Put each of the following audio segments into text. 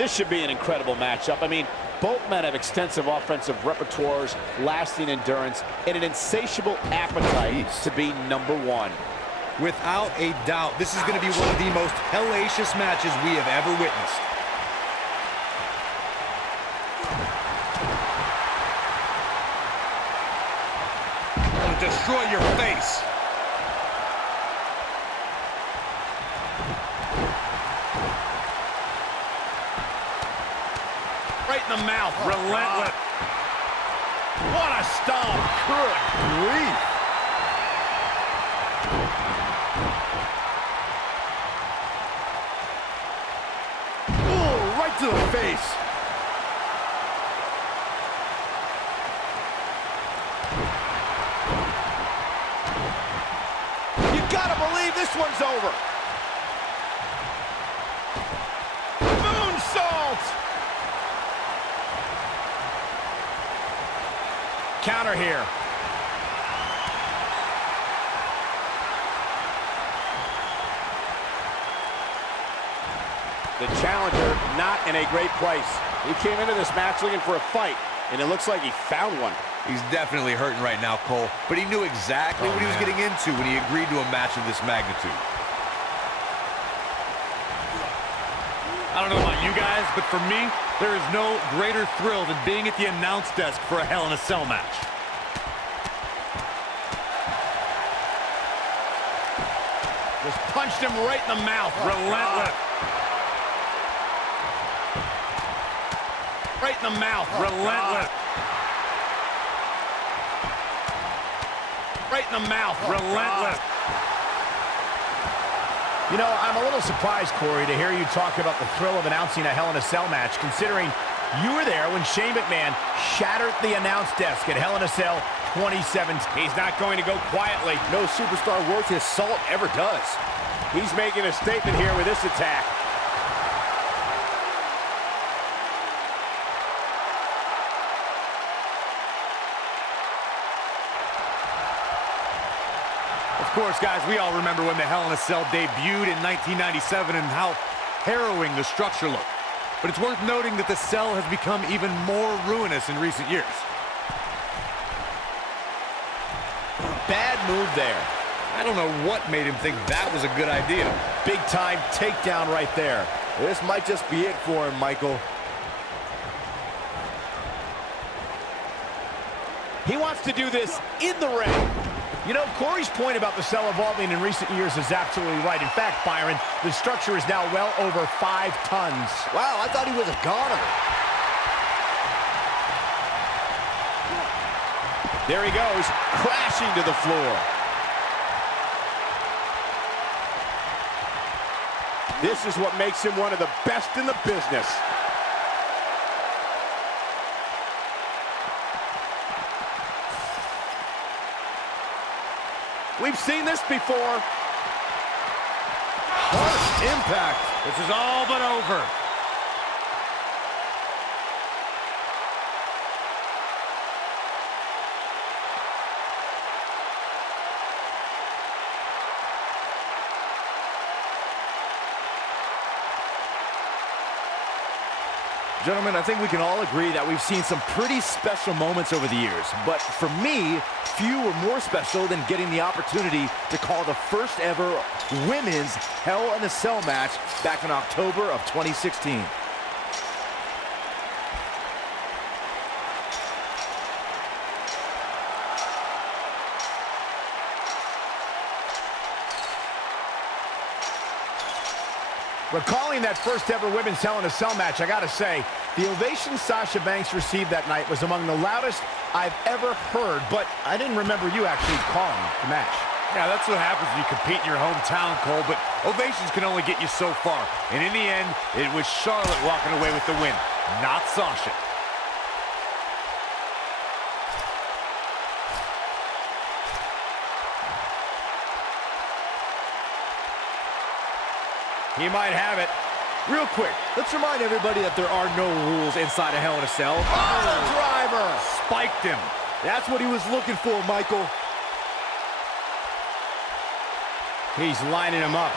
This should be an incredible matchup. I mean, both men have extensive offensive repertoires, lasting endurance, and an insatiable appetite to be number one. Without a doubt, this is going to be one of the most hellacious matches we have ever witnessed. It'll destroy your face. Right in the mouth. Relentless. What a stomp. Good grief. Ooh, right to the face. You gotta believe this one's over. Moonsault. Counter here. The challenger not in a great place. He came into this match looking for a fight, and it looks like he found one. He's definitely hurting right now, Cole, but he knew exactly what he was getting into when he agreed to a match of this magnitude. I don't know about you guys, but for me, there is no greater thrill than being at the announce desk for a Hell in a Cell match. Just punched him right in the mouth. Relentless. Right in the mouth. Relentless. Right in the mouth. Relentless. You know, I'm a little surprised, Corey, to hear you talk about the thrill of announcing a Hell in a Cell match, considering you were there when Shane McMahon shattered the announce desk at Hell in a Cell 2017. He's not going to go quietly. No superstar worth his salt ever does. He's making a statement here with this attack. Of course, guys, we all remember when the Hell in a Cell debuted in 1997 and how harrowing the structure looked. But it's worth noting that the cell has become even more ruinous in recent years. Bad move there. I don't know what made him think that was a good idea. Big time takedown right there. This might just be it for him, Michael. He wants to do this in the ring. You know, Corey's point about the cell evolving in recent years is absolutely right. In fact, Byron, the structure is now well over 5 tons. Wow, I thought he was a goner. There he goes, crashing to the floor. This is what makes him one of the best in the business. We've seen this before. Harsh impact. This is all but over. Gentlemen, I think we can all agree that we've seen some pretty special moments over the years. But for me, few were more special than getting the opportunity to call the first ever women's Hell in a Cell match back in October of 2016. Recalling that first ever women's Hell in a Cell match, I gotta say, the ovation Sasha Banks received that night was among the loudest I've ever heard, but I didn't remember you actually calling the match. Yeah, that's what happens when you compete in your hometown, Cole, but ovations can only get you so far. And in the end, it was Charlotte walking away with the win, not Sasha. He might have it. Real quick, let's remind everybody that there are no rules inside a Hell in a Cell. Oh, driver! Spiked him. That's what he was looking for, Michael. He's lining him up.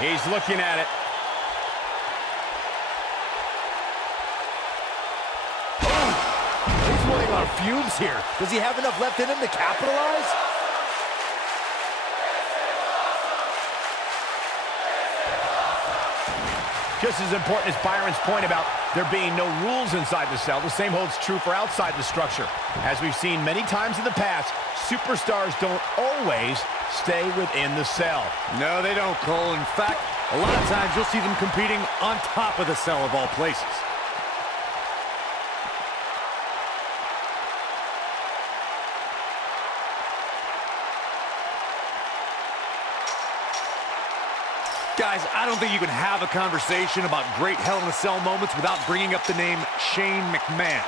He's looking at it. He's running on fumes here. Does he have enough left in him to capitalize? Just as important as Byron's point about there being no rules inside the cell, the same holds true for outside the structure. As we've seen many times in the past, superstars don't always stay within the cell. No, they don't, Cole. In fact, a lot of times you'll see them competing on top of the cell of all places. Guys, I don't think you can have a conversation about great Hell in a Cell moments without bringing up the name Shane McMahon.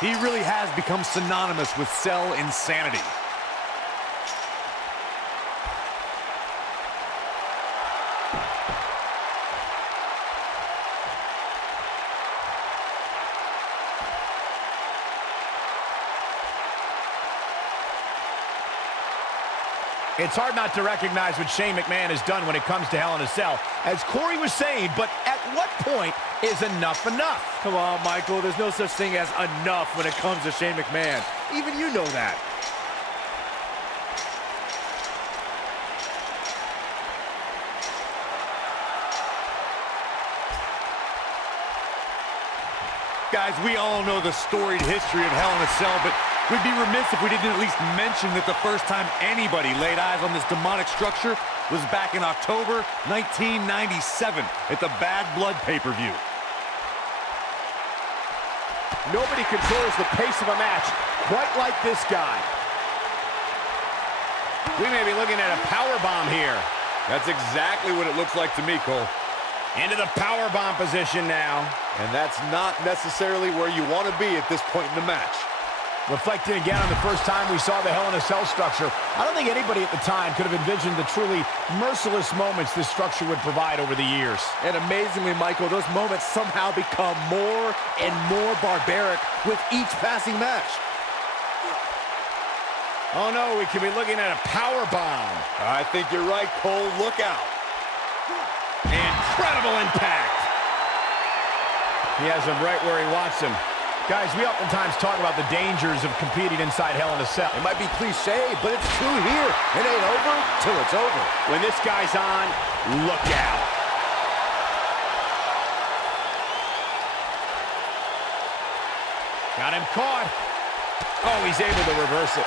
He really has become synonymous with cell insanity. It's hard not to recognize what Shane McMahon has done when it comes to Hell in a Cell, as Corey was saying, but at what point is enough enough? Come on, Michael. There's no such thing as enough when it comes to Shane McMahon. Even you know that. Guys, we all know the storied history of Hell in a Cell, but we'd be remiss if we didn't at least mention that the first time anybody laid eyes on this demonic structure was back in October 1997 at the Bad Blood pay-per-view. Nobody controls the pace of a match quite like this guy. We may be looking at a powerbomb here. That's exactly what it looks like to me, Cole. Into the powerbomb position now. And that's not necessarily where you want to be at this point in the match. Reflecting again on the first time we saw the Hell in a Cell structure, I don't think anybody at the time could have envisioned the truly merciless moments this structure would provide over the years. And amazingly, Michael, those moments somehow become more and more barbaric with each passing match. Oh no, we could be looking at a power bomb. I think you're right, Cole. Look out. Incredible impact. He has him right where he wants him. Guys, we oftentimes talk about the dangers of competing inside Hell in a Cell. It might be cliche, but it's true here. It ain't over till it's over. When this guy's on, look out. Got him caught. Oh, he's able to reverse it.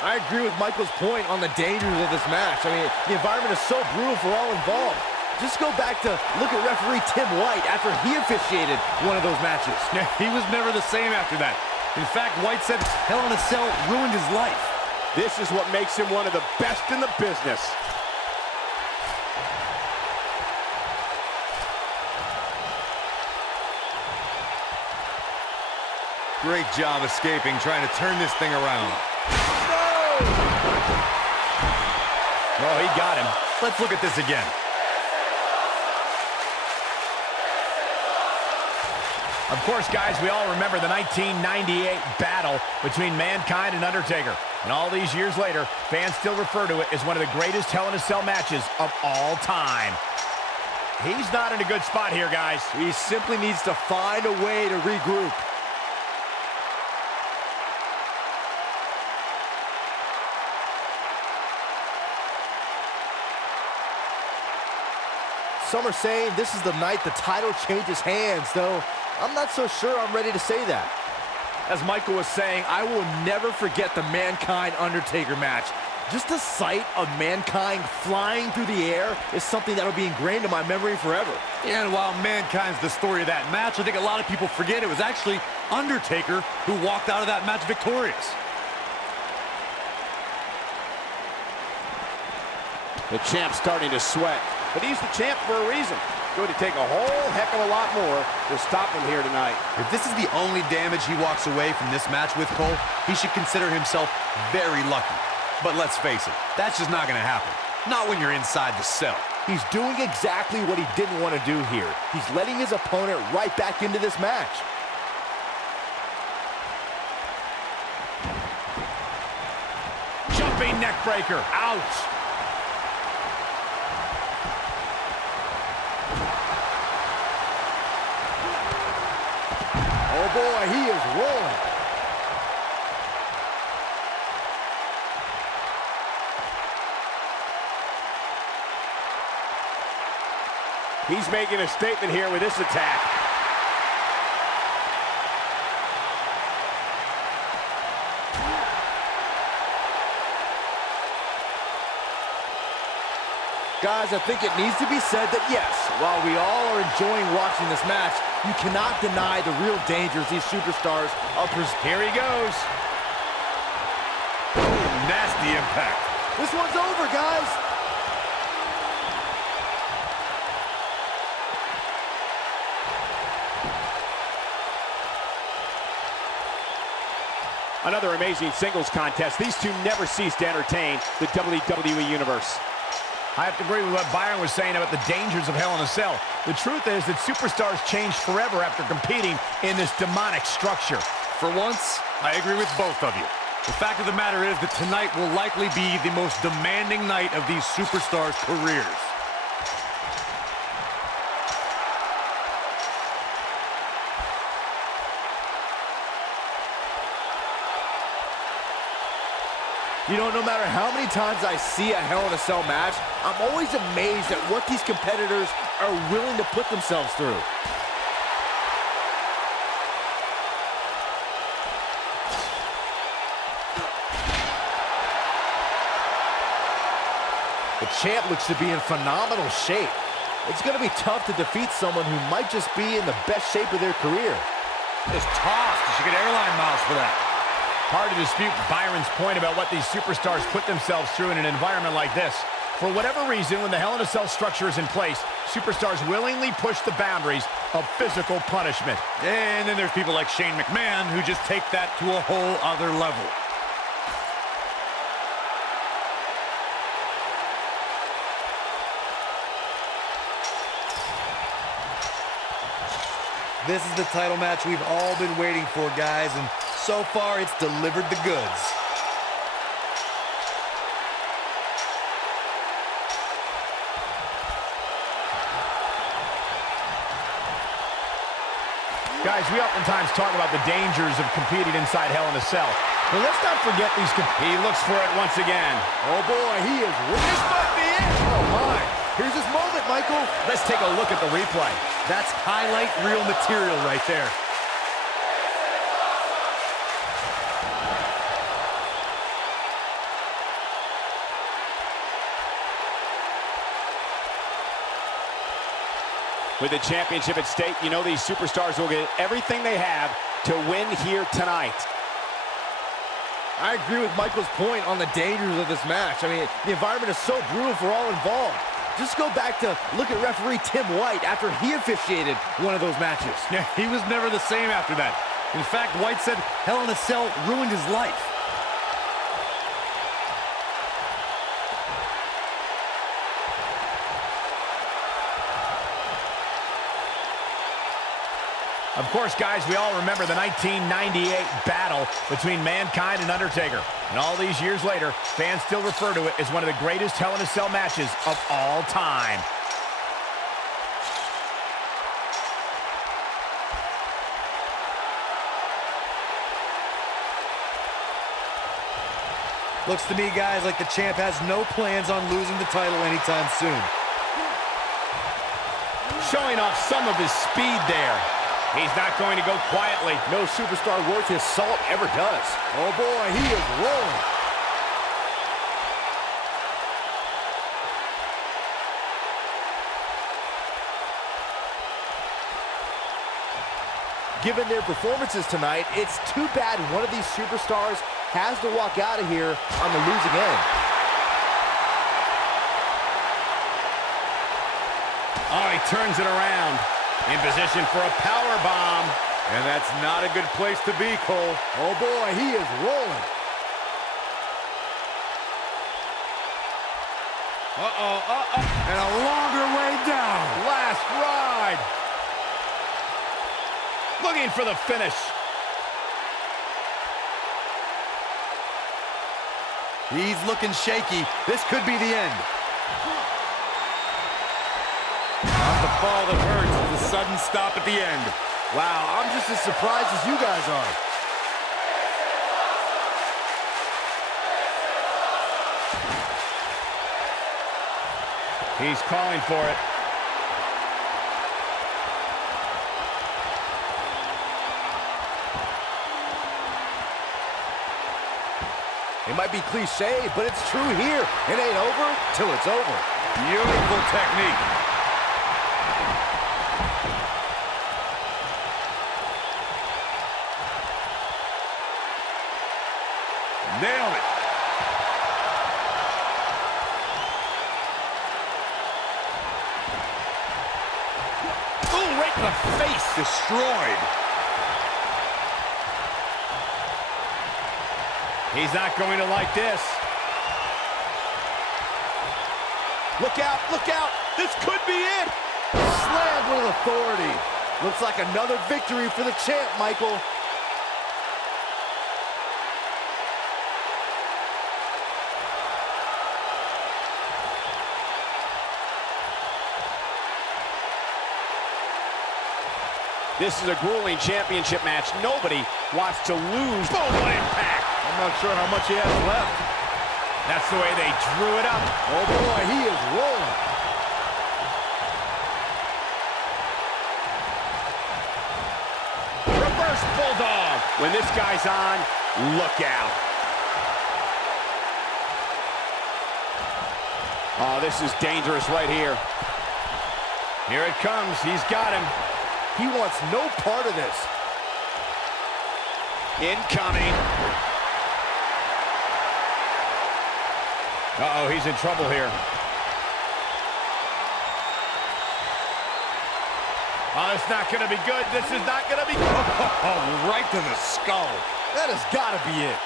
I agree with Michael's point on the dangers of this match. I mean, the environment is so brutal for all involved. Just go back to look at referee Tim White after he officiated one of those matches. He was never the same after that. In fact, White said Hell in a Cell ruined his life. This is what makes him one of the best in the business. Great job escaping, trying to turn this thing around. Oh, he got him. Let's look at this again. Of course, guys, we all remember the 1998 battle between Mankind and Undertaker. And all these years later, fans still refer to it as one of the greatest Hell in a Cell matches of all time. He's not in a good spot here, guys. He simply needs to find a way to regroup. Some are saying this is the night the title changes hands, though I'm not so sure I'm ready to say that. As Michael was saying, I will never forget the Mankind-Undertaker match. Just the sight of Mankind flying through the air is something that will be ingrained in my memory forever. And while Mankind's the story of that match, I think a lot of people forget it was actually Undertaker who walked out of that match victorious. The champ's starting to sweat. But he's the champ for a reason. It's going to take a whole heck of a lot more to stop him here tonight. If this is the only damage he walks away from this match with, Cole, he should consider himself very lucky. But let's face it, that's just not going to happen. Not when you're inside the cell. He's doing exactly what he didn't want to do here. He's letting his opponent right back into this match. jumping neck breaker. Ouch. Oh boy, he is rolling. He's making a statement here with this attack. Guys, I think it needs to be said that yes, while we all are enjoying watching this match, you cannot deny the real dangers these superstars are presenting. Here he goes. Nasty impact. This one's over, guys. Another amazing singles contest. These two never cease to entertain the WWE Universe. I have to agree with what Byron was saying about the dangers of Hell in a Cell. The truth is that superstars change forever after competing in this demonic structure. For once, I agree with both of you. The fact of the matter is that tonight will likely be the most demanding night of these superstars' careers. You know, no matter how many times I see a Hell in a Cell match, I'm always amazed at what these competitors are willing to put themselves through. The champ looks to be in phenomenal shape. It's going to be tough to defeat someone who might just be in the best shape of their career. Just tossed. You should get airline miles for that. Hard to dispute Byron's point about what these superstars put themselves through in an environment like this. For whatever reason, when the Hell in a Cell structure is in place, superstars willingly push the boundaries of physical punishment. And then there's people like Shane McMahon who just take that to a whole other level. This is the title match we've all been waiting for, guys, and so far it's delivered the goods. Guys, we oftentimes talk about the dangers of competing inside Hell in a Cell. But let's not forget these. He looks for it once again. Oh boy, he is. This might be it. Oh my. Here's his moment, Michael. Let's take a look at the replay. That's highlight reel material right there. With the championship at stake, you know these superstars will get everything they have to win here tonight. I agree with Michael's point on the dangers of this match. I mean, the environment is so brutal for all involved. Just go back to look at referee Tim White after he officiated one of those matches. Yeah, he was never the same after that. In fact, White said Hell in a Cell ruined his life. Of course, guys, we all remember the 1998 battle between Mankind and Undertaker. And all these years later, fans still refer to it as one of the greatest Hell in a Cell matches of all time. Looks to me, guys, like the champ has no plans on losing the title anytime soon. Showing off some of his speed there. He's not going to go quietly. No superstar worth his salt ever does. Oh boy, he is rolling. Given their performances tonight, it's too bad one of these superstars has to walk out of here on the losing end. Oh, he turns it around. In position for a power bomb. And that's not a good place to be, Cole. Oh boy, he is rolling. And a longer way down. Last ride. Looking for the finish. He's looking shaky. This could be the end. Not the fall that hurts, the sudden stop at the end. Wow, I'm just as surprised as you guys are. He's calling for it. It might be cliche, but it's true here. It ain't over till it's over. Beautiful technique. Nailed it. Ooh, right in the face. Destroyed. He's not going to like this. Look out, look out. This could be it. Slammed with authority. Looks like another victory for the champ, Michael. This is a grueling championship match. Nobody wants to lose. Boom, what impact. I'm not sure how much he has left. That's the way they drew it up. Oh boy, he is rolling. Reverse bulldog. When this guy's on, look out. Oh, this is dangerous right here. Here it comes. He's got him. He wants no part of this. Incoming. Uh-oh, he's in trouble here. Oh, it's not going to be good. This is not going to be good. Oh, right to the skull. That has got to be it.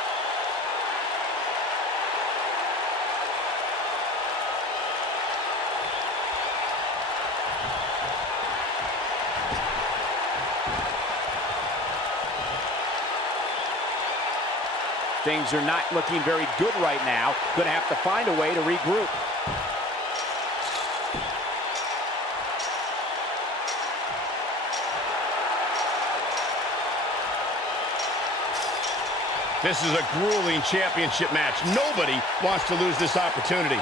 Things are not looking very good right now. Going to have to find a way to regroup. This is a grueling championship match. Nobody wants to lose this opportunity.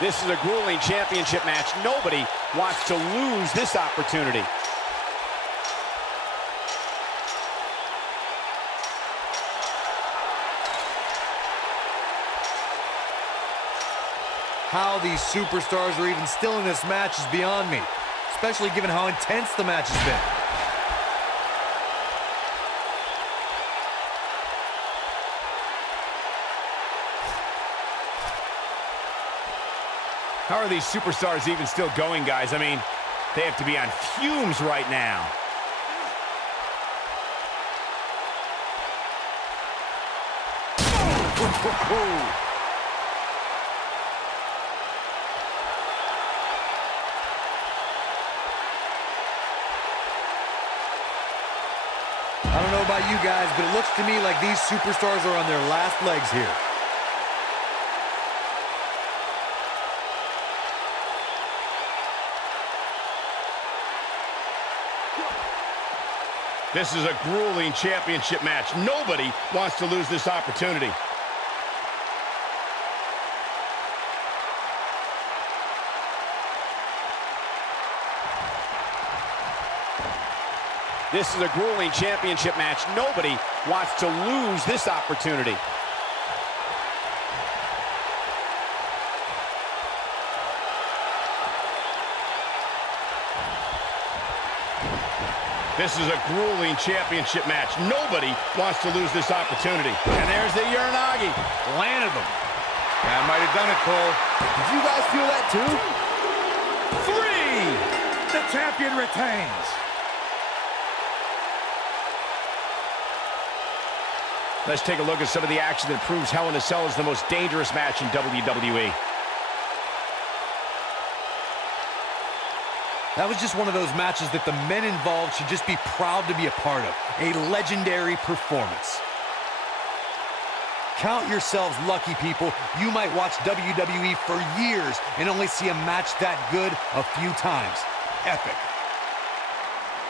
This is a grueling championship match. Nobody wants to lose this opportunity. How these superstars are even still in this match is beyond me, especially given how intense the match has been. How are these superstars even still going, guys? I mean, they have to be on fumes right now. I don't know about you guys, but it looks to me like these superstars are on their last legs here. This is a grueling championship match. Nobody wants to lose this opportunity. This is a grueling championship match. Nobody wants to lose this opportunity. This is a grueling championship match. Nobody wants to lose this opportunity. And there's the Uranagi. Landed them. That might have done it, Cole. Did you guys feel that too? 3. The champion retains. Let's take a look at some of the action that proves Hell in a Cell is the most dangerous match in WWE. That was just one of those matches that the men involved should just be proud to be a part of. A legendary performance. Count yourselves lucky, people. You might watch WWE for years and only see a match that good a few times. Epic.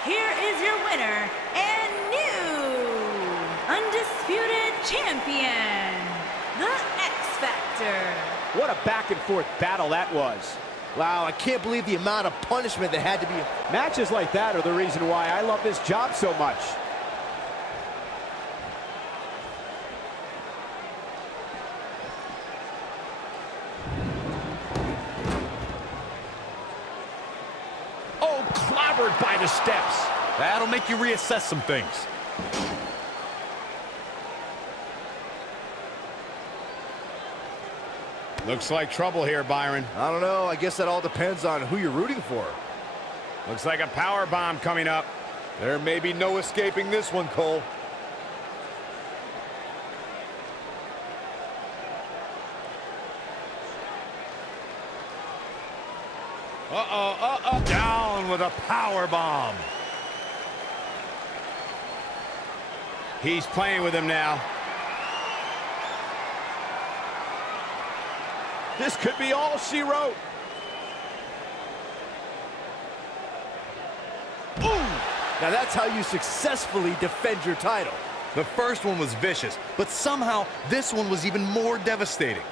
Here is your winner and new undisputed champion, the X Factor. What a back-and-forth battle that was. Wow, I can't believe the amount of punishment that had to be. Matches like that are the reason why I love this job so much. Oh, clobbered by the steps. That'll make you reassess some things. Looks like trouble here, Byron. I don't know. I guess that all depends on who you're rooting for. Looks like a power bomb coming up. There may be no escaping this one, Cole. Down with a power bomb. He's playing with him now. This could be all she wrote. Ooh! Now that's how you successfully defend your title. The first one was vicious, but somehow this one was even more devastating.